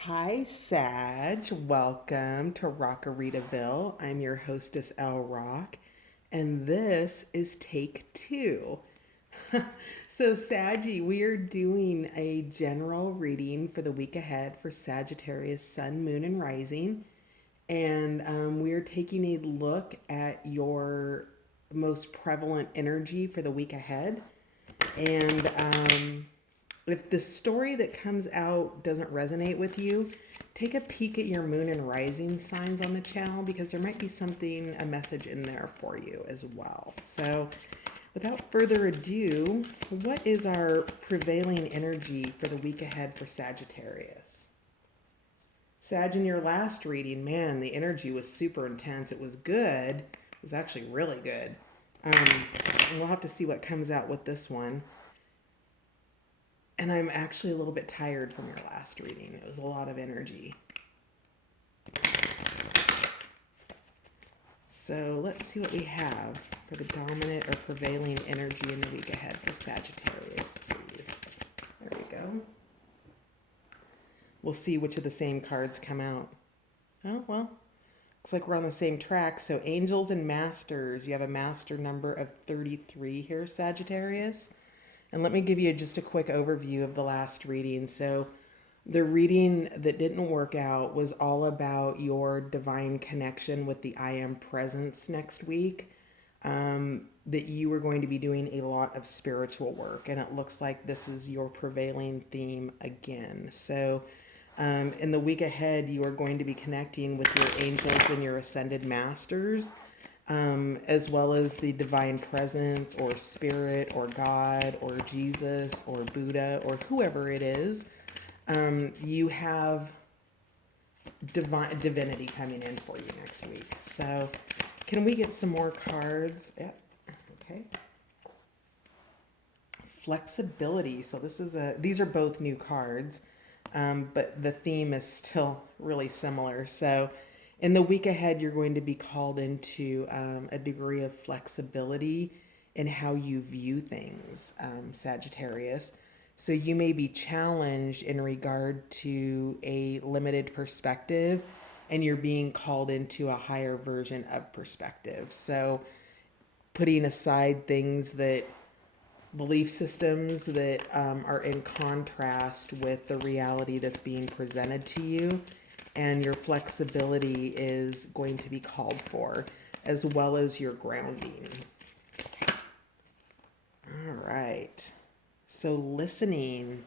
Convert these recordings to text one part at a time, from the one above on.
Hi, Sag. Welcome to Rockaritaville. I'm your hostess, El Rock, and this is take two. So, Saggy, we are doing a general reading for the week ahead for Sagittarius, Sun, Moon, and Rising. And we are taking a look at your most prevalent energy for the week ahead. And if the story that comes out doesn't resonate with you, take a peek at your moon and rising signs on the channel because there might be something, a message in there for you as well. So, without further ado, what is our prevailing energy for the week ahead for Sagittarius? Sag, in your last reading, man, the energy was super intense. It was good. It was actually really good. And we'll have to see what comes out with this one. And I'm actually a little bit tired from your last reading. It was a lot of energy. So let's see what we have for the dominant or prevailing energy in the week ahead for Sagittarius, please. There we go. We'll see which of the same cards come out. Oh, well, looks like we're on the same track. So angels and masters. You have a master number of 33 here, Sagittarius. And let me give you just a quick overview of the last reading. So, the reading that didn't work out was all about your divine connection with the I Am presence next week. That you were going to be doing a lot of spiritual work, and it looks like this is your prevailing theme again. So, in the week ahead, you are going to be connecting with your angels and your ascended masters, as well as the divine presence or spirit or God or Jesus or Buddha or whoever it is. You have divinity coming in for you next week. So, can we get some more cards? Yep. Okay. Flexibility. So these are both new cards, but the theme is still really similar. So, in the week ahead, you're going to be called into a degree of flexibility in how you view things, Sagittarius. So you may be challenged in regard to a limited perspective, and you're being called into a higher version of perspective. So putting aside things that belief systems that are in contrast with the reality that's being presented to you, and your flexibility is going to be called for, as well as your grounding. All right. So, listening.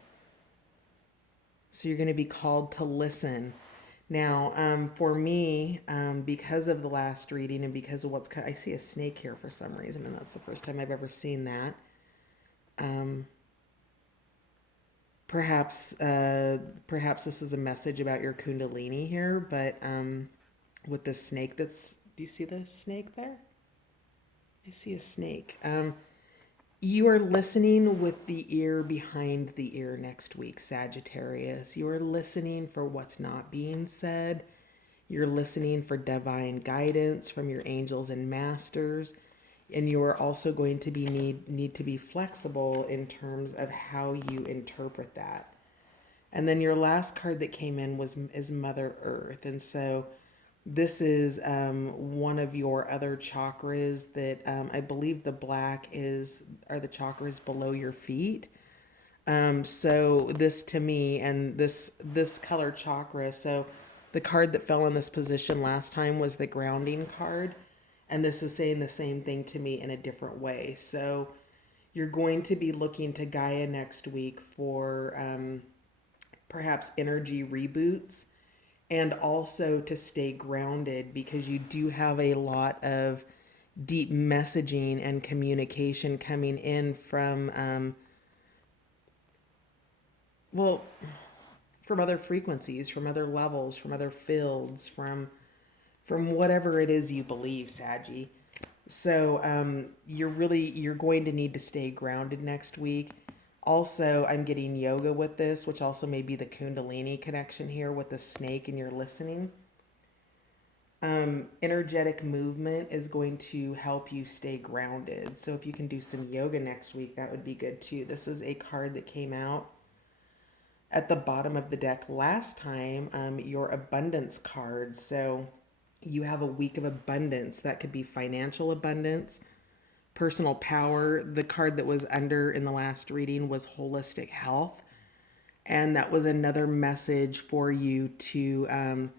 So, you're going to be called to listen. Now, for me, because of the last reading and because of I see a snake here for some reason, and that's the first time I've ever seen that. Um, perhaps this is a message about your kundalini here, but with the snake do you see the snake there? I see a snake. You are listening with the ear behind the ear next week, Sagittarius. You are listening for what's not being said. You're listening for divine guidance from your angels and masters. And you are also going to need to be flexible in terms of how you interpret that. And then your last card that came in is Mother Earth, and so this is one of your other chakras that I believe the black are the chakras below your feet. So this to me and this color chakra. So the card that fell in this position last time was the grounding card, and this is saying the same thing to me in a different way. So you're going to be looking to Gaia next week for perhaps energy reboots, and also to stay grounded because you do have a lot of deep messaging and communication coming in from well, from other frequencies, from other levels, from other fields, from whatever it is you believe, Saggy. So you're going to need to stay grounded next week. Also, I'm getting yoga with this, which also may be the Kundalini connection here with the snake and your listening. Energetic movement is going to help you stay grounded. So if you can do some yoga next week, that would be good too. This is a card that came out at the bottom of the deck last time, your abundance card. So you have a week of abundance. That could be financial abundance, personal power. The card that was under in the last reading was holistic health. And that was another message for you to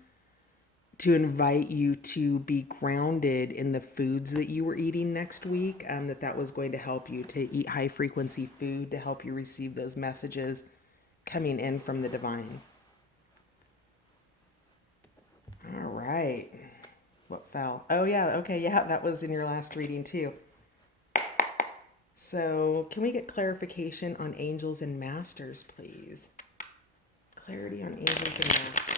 invite you to be grounded in the foods that you were eating next week, that was going to help you to eat high frequency food to help you receive those messages coming in from the divine. All right. What fell? Oh, yeah. Okay. Yeah, that was in your last reading too. So, can we get clarification on angels and masters, please? Clarity on angels and masters.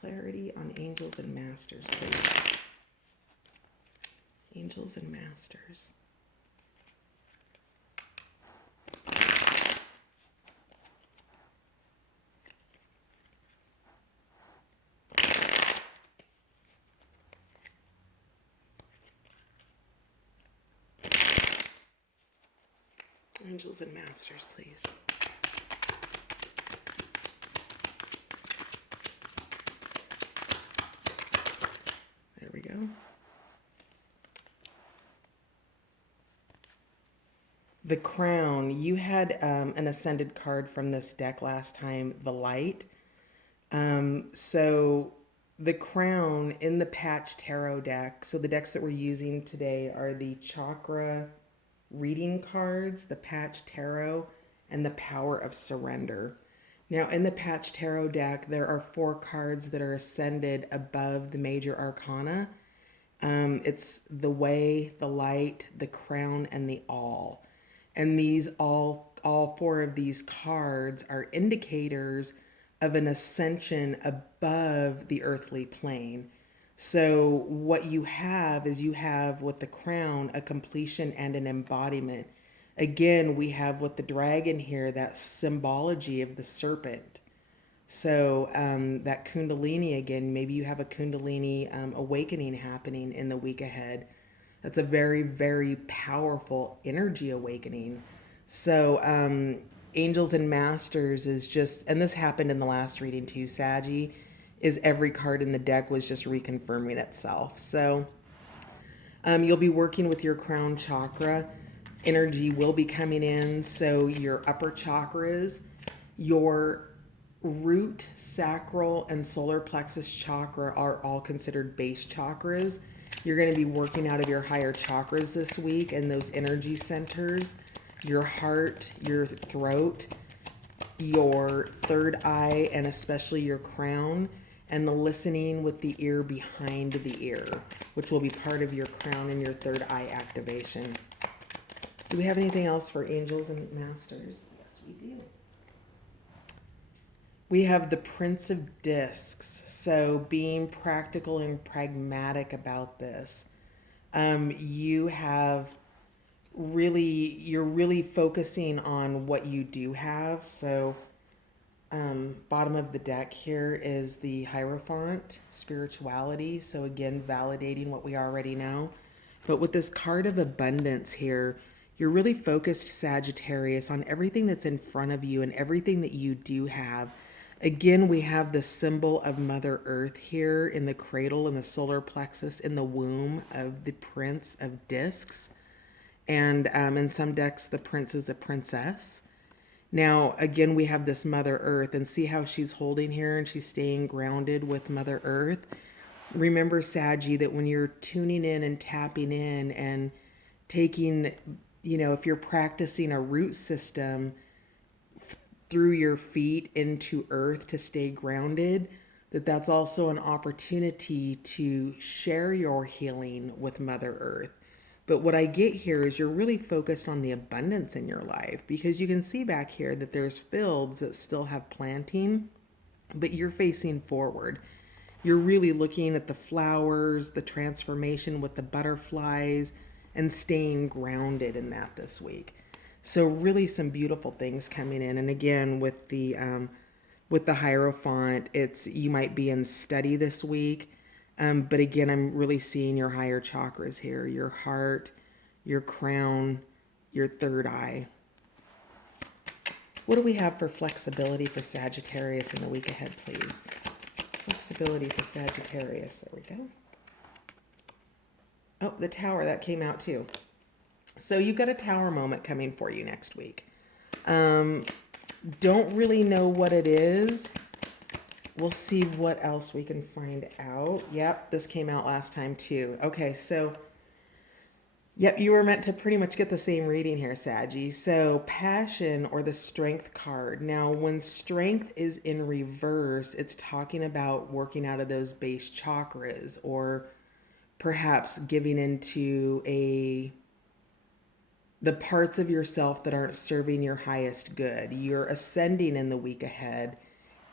Clarity on angels and masters, please. Angels and masters. Angels and masters, please. There we go. The crown. You had an ascended card from this deck last time, the light. So the crown in the patch tarot deck. So the decks that we're using today are the chakra reading cards, the patch tarot, and the power of surrender. Now, in the patch tarot deck, there are 4 cards that are ascended above the major arcana. It's the way, the light, the crown, and the all. And these all 4 of these cards are indicators of an ascension above the earthly plane. So what you have is you have with the crown a completion and an embodiment. Again, we have with the dragon here that symbology of the serpent. So that kundalini again, maybe you have a kundalini awakening happening in the week ahead. That's a very, very powerful energy awakening. So angels and masters is just, and this happened in the last reading too, Saggy, is every card in the deck was just reconfirming itself. So you'll be working with your crown chakra. Energy will be coming in. So your upper chakras, your root, sacral, and solar plexus chakra are all considered base chakras. You're going to be working out of your higher chakras this week and those energy centers, your heart, your throat, your third eye, and especially your crown, and the listening with the ear behind the ear, which will be part of your crown and your third eye activation. Do we have anything else for angels and masters? Yes, we do. We have the Prince of Discs, so being practical and pragmatic about this. You're really focusing on what you do have. So bottom of the deck here is the Hierophant, spirituality. So again, validating what we already know. But with this card of abundance here, you're really focused, Sagittarius, on everything that's in front of you and everything that you do have. Again, we have the symbol of Mother Earth here in the cradle, in the solar plexus, in the womb of the Prince of Discs. And in some decks, the prince is a princess. Now, again, we have this Mother Earth, and see how she's holding here and she's staying grounded with Mother Earth. Remember, Saggy, that when you're tuning in and tapping in and taking, if you're practicing a root system through your feet into earth to stay grounded, that's also an opportunity to share your healing with Mother Earth. But what I get here is you're really focused on the abundance in your life, because you can see back here that there's fields that still have planting, but you're facing forward. You're really looking at the flowers, the transformation with the butterflies, and staying grounded in that this week. So really some beautiful things coming in. And again, with the Hierophant, you might be in study this week. But again, I'm really seeing your higher chakras here, your heart, your crown, your third eye. What do we have for flexibility for Sagittarius in the week ahead, please? Flexibility for Sagittarius. There we go. Oh, the Tower, that came out too. So you've got a Tower moment coming for you next week. Don't really know what it is. We'll see what else we can find out. Yep, this came out last time too. Okay, so yep, you were meant to pretty much get the same reading here, Saggy. So passion, or the strength card. Now, when strength is in reverse, it's talking about working out of those base chakras, or perhaps giving into the parts of yourself that aren't serving your highest good. You're ascending in the week ahead.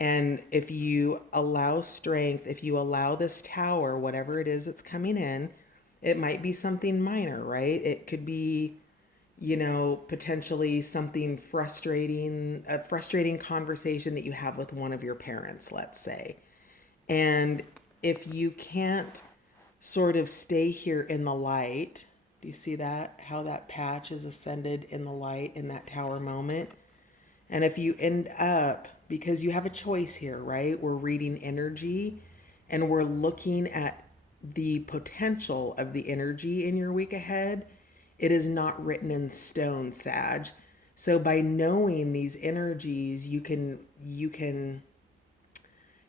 And if you allow strength, if you allow this Tower, whatever it is that's coming in, it might be something minor, right? It could be, potentially something frustrating, a frustrating conversation that you have with one of your parents, let's say. And if you can't sort of stay here in the light, do you see that? How that patch is ascended in the light in that Tower moment? And if you end up, because you have a choice here, right? We're reading energy and we're looking at the potential of the energy in your week ahead. It is not written in stone, Sag. So by knowing these energies, you can,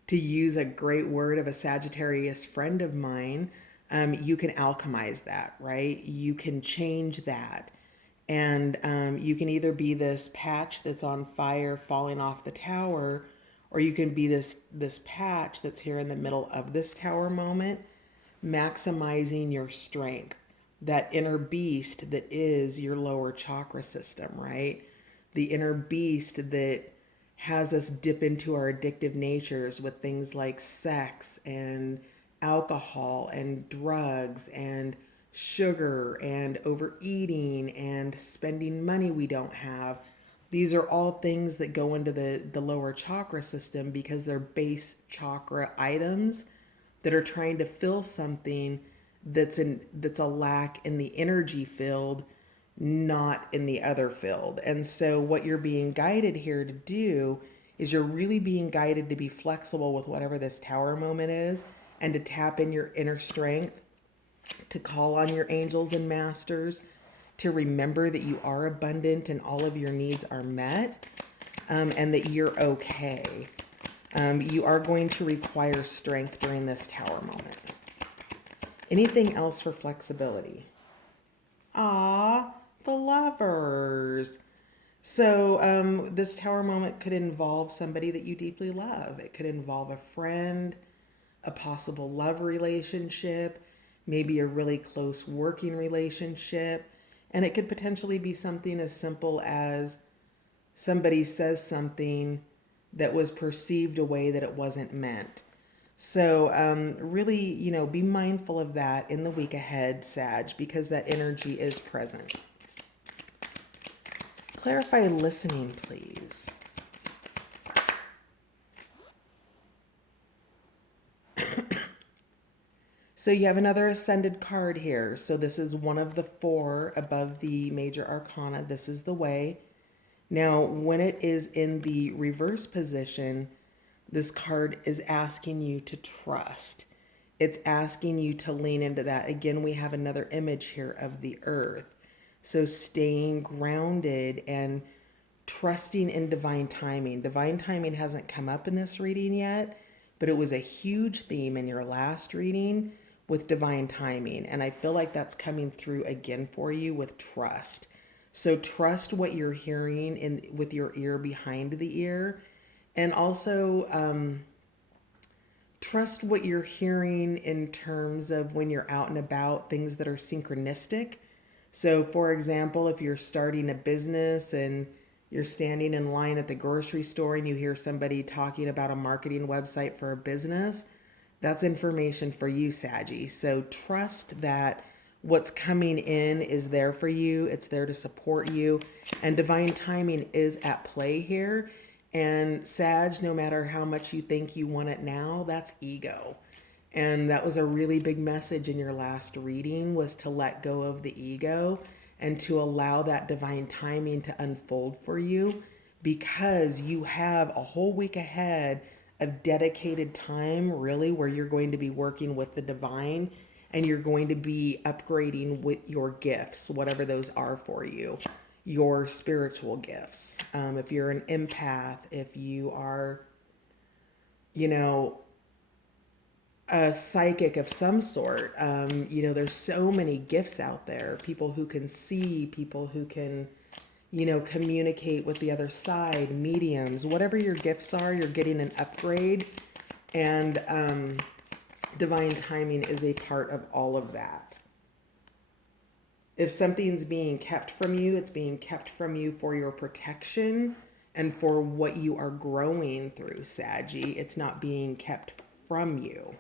to use a great word of a Sagittarius friend of mine, you can alchemize that, right? You can change that. And you can either be this patch that's on fire falling off the Tower, or you can be this patch that's here in the middle of this Tower moment, maximizing your strength, that inner beast that is your lower chakra system, right? The inner beast that has us dip into our addictive natures with things like sex and alcohol and drugs and sugar and overeating and spending money we don't have. These are all things that go into the lower chakra system because they're base chakra items that are trying to fill something that's a lack in the energy field, not in the other field. And so what you're being guided here to do is you're really being guided to be flexible with whatever this Tower moment is, and to tap in your inner strength, to call on your angels and masters, to remember that you are abundant and all of your needs are met, and that you're okay. You are going to require strength during this Tower moment. Anything else for flexibility? Ah, the Lovers. So this Tower moment could involve somebody that you deeply love. It could involve a friend, a possible love relationship, maybe a really close working relationship. And it could potentially be something as simple as somebody says something that was perceived a way that it wasn't meant. So really, be mindful of that in the week ahead, Sag, because that energy is present. Clarify listening, please. So you have another ascended card here. So this is one of the 4 above the major arcana. This is the way. Now, when it is in the reverse position, this card is asking you to trust. It's asking you to lean into that. Again, we have another image here of the earth. So staying grounded and trusting in divine timing. Divine timing hasn't come up in this reading yet, but it was a huge theme in your last reading with divine timing. And I feel like that's coming through again for you with trust. So trust what you're hearing with your ear behind the ear. And also trust what you're hearing in terms of when you're out and about, things that are synchronistic. So for example, if you're starting a business and you're standing in line at the grocery store and you hear somebody talking about a marketing website for a business, that's information for you, Saggy. So trust that what's coming in is there for you. It's there to support you. And divine timing is at play here. And Sag, no matter how much you think you want it now, that's ego. And that was a really big message in your last reading, was to let go of the ego and to allow that divine timing to unfold for you, because you have a whole week ahead of dedicated time, really, where you're going to be working with the divine, and you're going to be upgrading with your gifts, whatever those are for you, your spiritual gifts. If you're an empath, if you are, you know, a psychic of some sort. There's so many gifts out there. People who can see, people who can, communicate with the other side, mediums, whatever your gifts are, you're getting an upgrade. And divine timing is a part of all of that. If something's being kept from you, it's being kept from you for your protection and for what you are growing through, Saggy. It's not being kept from you.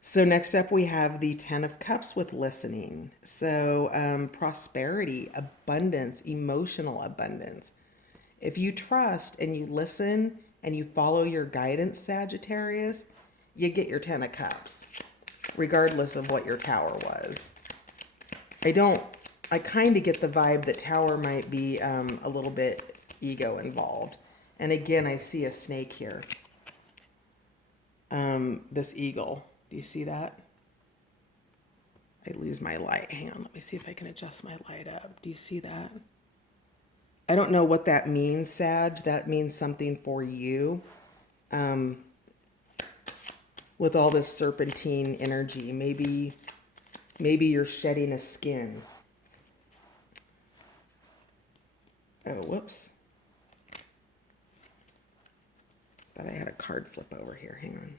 So next up we have the 10 of Cups with listening. So prosperity, abundance, emotional abundance. If you trust and you listen and you follow your guidance, Sagittarius, you get your 10 of Cups, regardless of what your Tower was. I kind of get the vibe that Tower might be a little bit ego involved. And again, I see a snake here. This eagle. Do you see that? I lose my light. Hang on, let me see if I can adjust my light up. Do you see that? I don't know what that means, Sag. That means something for you. With all this serpentine energy, maybe you're shedding a skin. Oh, whoops. Thought I had a card flip over here. Hang on.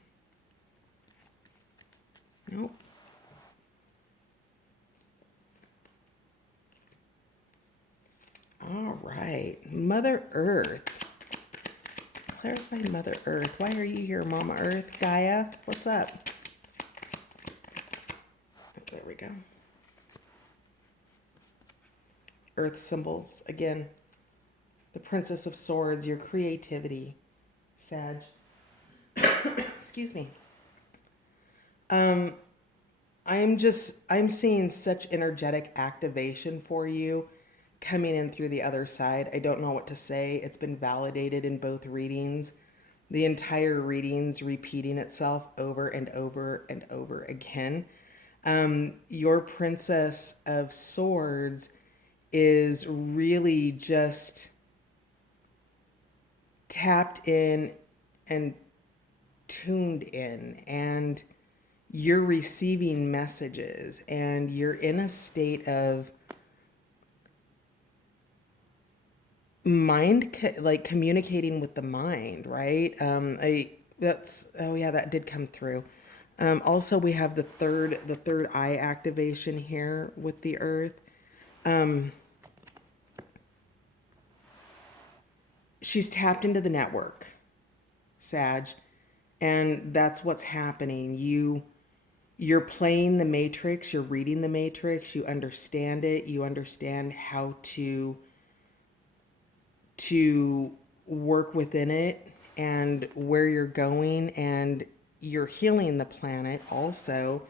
Nope. All right. Mother Earth. Clarify Mother Earth. Why are you here, Mama Earth? Gaia, what's up? Oh, there we go. Earth symbols. Again, the Princess of Swords, your creativity. Sag. Excuse me. I'm seeing such energetic activation for you coming in through the other side. I don't know what to say. It's been validated in both readings. The entire reading's repeating itself over and over and over again. Your Princess of Swords is really just tapped in and tuned in, and you're receiving messages, and you're in a state of mind, like communicating with the mind, right? That did come through. Also, we have the third eye activation here with the Earth. She's tapped into the network, Sag, and that's what's happening. You're playing the Matrix, you're reading the Matrix, you understand it, you understand how to work within it and where you're going, and you're healing the planet also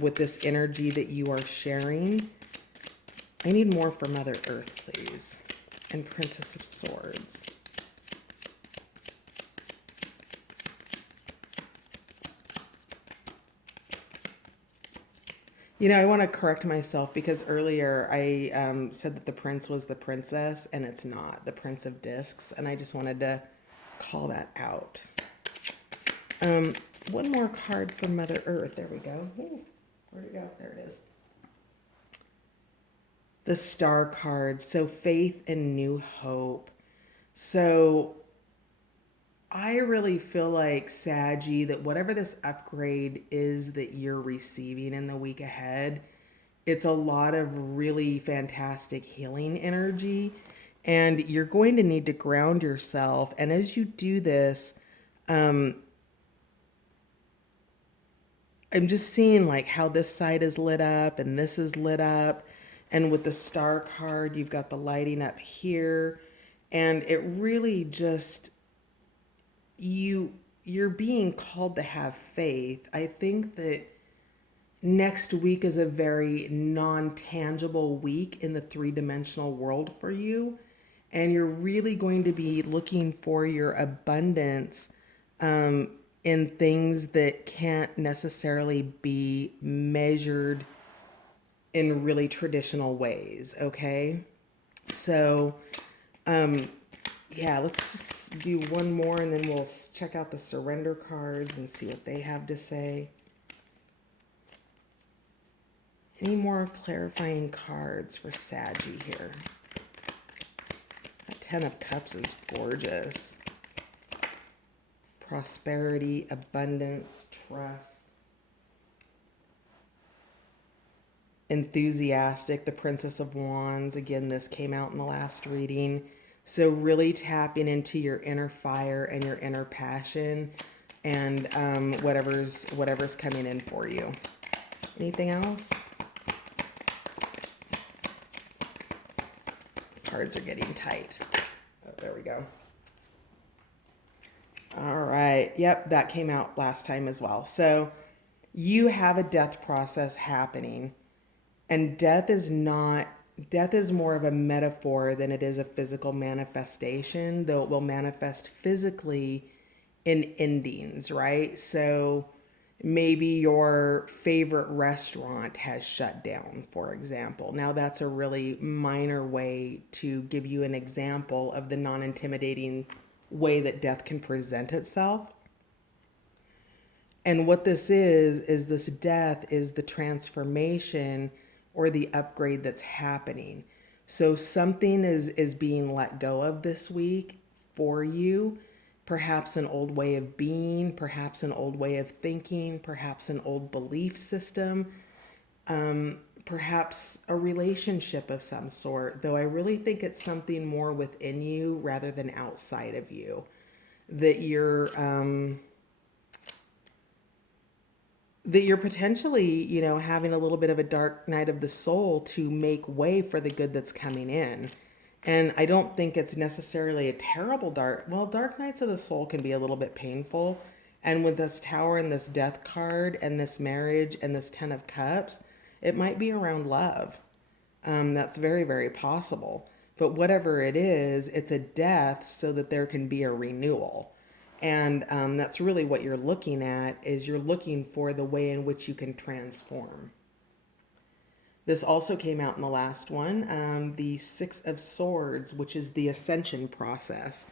with this energy that you are sharing. I need more for Mother Earth, please. And Princess of Swords. I want to correct myself, because earlier I said that the prince was the princess, and it's not. The Prince of Discs, and I just wanted to call that out. One more card for Mother Earth. There we go. Ooh, where'd it go? There it is. The Star card. So faith and new hope. So I really feel like, Saggy, that whatever this upgrade is that you're receiving in the week ahead, it's a lot of really fantastic healing energy, and you're going to need to ground yourself. And as you do this, I'm just seeing like how this side is lit up and this is lit up. And with the Star card, you've got the lighting up here. And it really just, you're being called to have faith. I think that Next week is a very non-tangible week in the three-dimensional world for you. And you're really going to be looking for your abundance in things that can't necessarily be measured in really traditional ways, okay? So, yeah, let's just do one more and then we'll check out the surrender cards and see what they have to say. Any more clarifying cards for Saggy here? That Ten of Cups is gorgeous. Prosperity, abundance, trust. Enthusiastic, the Princess of Wands. Again, this came out in the last reading. So really tapping into your inner fire and your inner passion and whatever's coming in for you. Anything else? Cards are getting tight. Oh, there we go. All right. Yep, that came out last time as well. So you have a death process happening, and death is more of a metaphor than it is a physical manifestation, though it will manifest physically in endings, right? So maybe your favorite restaurant has shut down, for example. Now that's a really minor way to give you an example of the non-intimidating way that death can present itself. And what this is this death is the transformation or the upgrade that's happening. So something is being let go of this week for you. Perhaps an old way of being, perhaps an old way of thinking, perhaps an old belief system, perhaps a relationship of some sort, though I really think it's something more within you rather than outside of you. That you're potentially, having a little bit of a dark night of the soul to make way for the good that's coming in. And I don't think it's necessarily a terrible dark nights of the soul can be a little bit painful. And with this Tower and this Death card and this marriage and this Ten of Cups, it might be around love. That's very, very possible. But whatever it is, it's a death so that there can be a renewal. And that's really what you're looking at, is you're looking for the way in which you can transform. This also came out in the last one, the Six of Swords, which is the ascension process.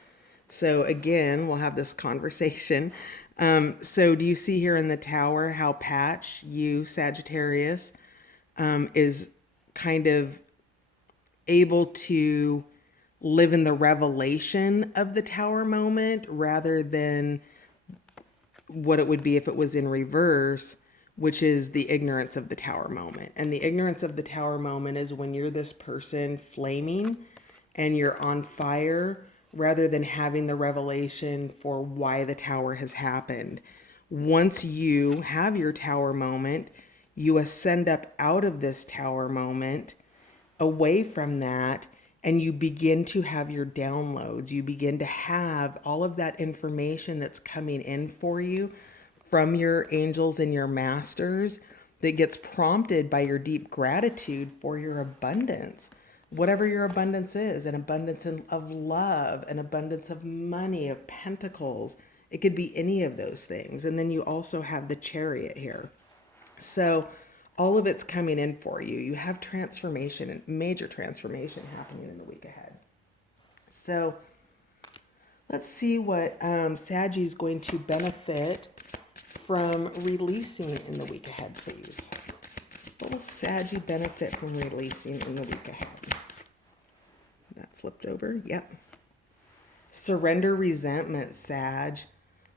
So again, we'll have this conversation. So do you see here in the Tower how Patch, you, Sagittarius, is kind of able to live in the revelation of the Tower moment rather than what it would be if it was in reverse, which is the ignorance of the Tower moment. And the ignorance of the Tower moment is when you're this person flaming and you're on fire rather than having the revelation for why the Tower has happened. Once you have your Tower moment, you ascend up out of this Tower moment, away from that, and you begin to have your downloads. You begin to have all of that information that's coming in for you from your angels and your masters that gets prompted by your deep gratitude for your abundance. Whatever your abundance is, an abundance of love, an abundance of money, of pentacles. It could be any of those things. And then you also have the Chariot here. So all of it's coming in for you. You have transformation, and major transformation happening in the week ahead. So let's see what Saggy is going to benefit from releasing in the week ahead, please. What will Saggy benefit from releasing in the week ahead? That flipped over. Yep. Surrender resentment, Sag.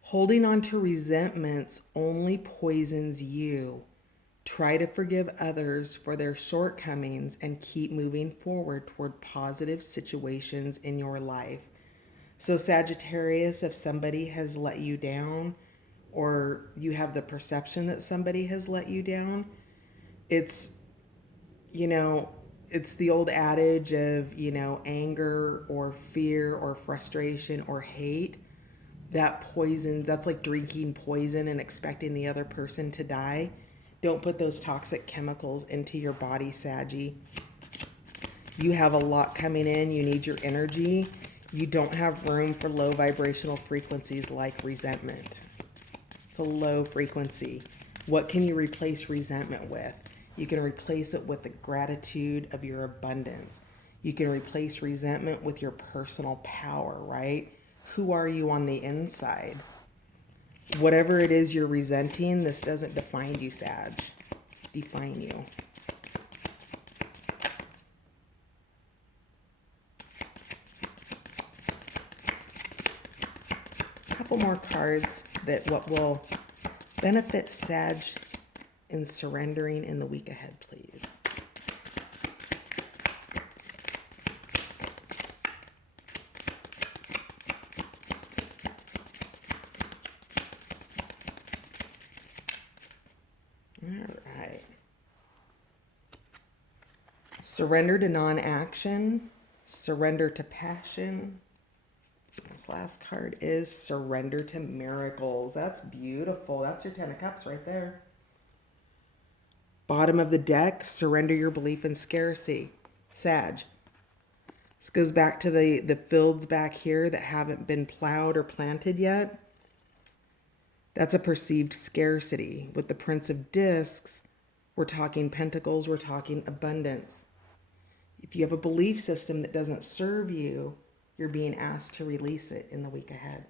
Holding on to resentments only poisons you. Try to forgive others for their shortcomings and keep moving forward toward positive situations in your life. So Sagittarius, if somebody has let you down, or you have the perception that somebody has let you down, it's the old adage of, anger or fear or frustration or hate. That poison, that's like drinking poison and expecting the other person to die. Don't put those toxic chemicals into your body, Saggy. You have a lot coming in. You need your energy. You don't have room for low vibrational frequencies like resentment. It's a low frequency. What can you replace resentment with? You can replace it with the gratitude of your abundance. You can replace resentment with your personal power, right? Who are you on the inside? Whatever it is you're resenting, this doesn't define you, Sag. Define you. A couple more cards that what will benefit Sag in surrendering in the week ahead, please. All right. Surrender to non-action, surrender to passion. This last card is surrender to miracles. That's beautiful. That's your 10 of Cups right there. Bottom of the deck, surrender your belief in scarcity. Sag. This goes back to the fields back here that haven't been plowed or planted yet. That's a perceived scarcity. With the Prince of Discs, we're talking pentacles, we're talking abundance. If you have a belief system that doesn't serve you, you're being asked to release it in the week ahead.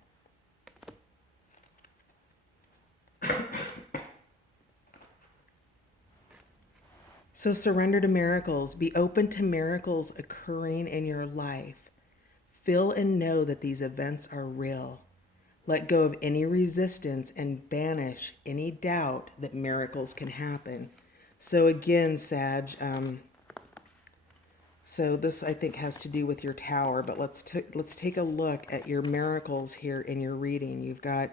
So surrender to miracles. Be open to miracles occurring in your life. Feel and know that these events are real. Let go of any resistance and banish any doubt that miracles can happen. So again, Sag, so this I think has to do with your tower, but let's take a look at your miracles here in your reading. You've got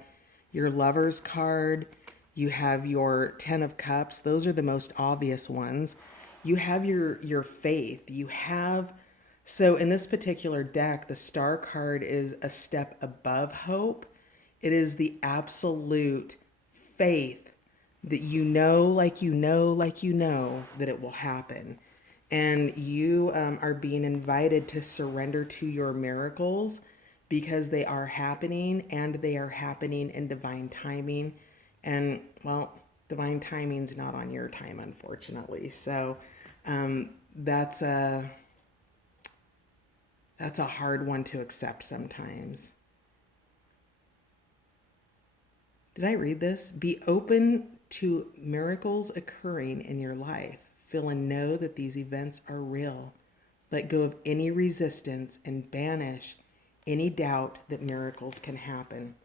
your Lover's card. You have your 10 of Cups. Those are the most obvious ones. You have your faith. You have, so in this particular deck, the Star card is a step above hope. It is the absolute faith that you know, like you know, like you know, that it will happen. And you are being invited to surrender to your miracles because they are happening, and they are happening in divine timing. And, well, divine timing's not on your time, unfortunately. So that's a hard one to accept sometimes. Did I read this? Be open to miracles occurring in your life. Feel and know that these events are real. Let go of any resistance and banish any doubt that miracles can happen.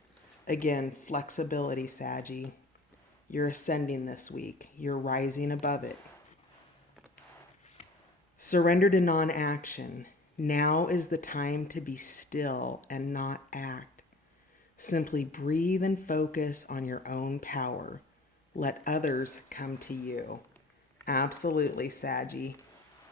Again, flexibility, Saggy. You're ascending this week. You're rising above it. Surrender to non-action. Now is the time to be still and not act. Simply breathe and focus on your own power. Let others come to you. Absolutely, Saggy.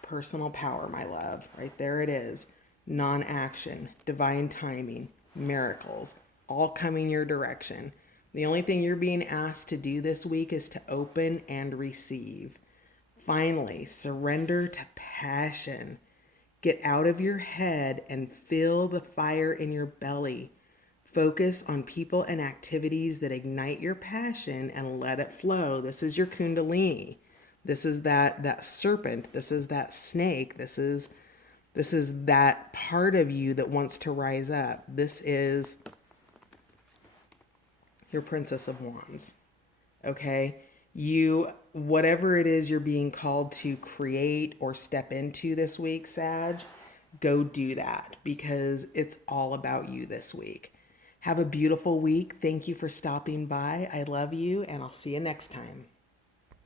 Personal power, my love. Right there it is. Non-action, divine timing, miracles, all coming your direction. The only thing you're being asked to do this week is to open and receive. Finally, surrender to passion. Get out of your head and feel the fire in your belly. Focus on people and activities that ignite your passion and let it flow. This is your Kundalini. This is that serpent. This is that snake. This is that part of you that wants to rise up. This is your Princess of Wands. Okay? Whatever it is you're being called to create or step into this week, Sag, go do that, because it's all about you this week. Have a beautiful week. Thank you for stopping by. I love you, and I'll see you next time.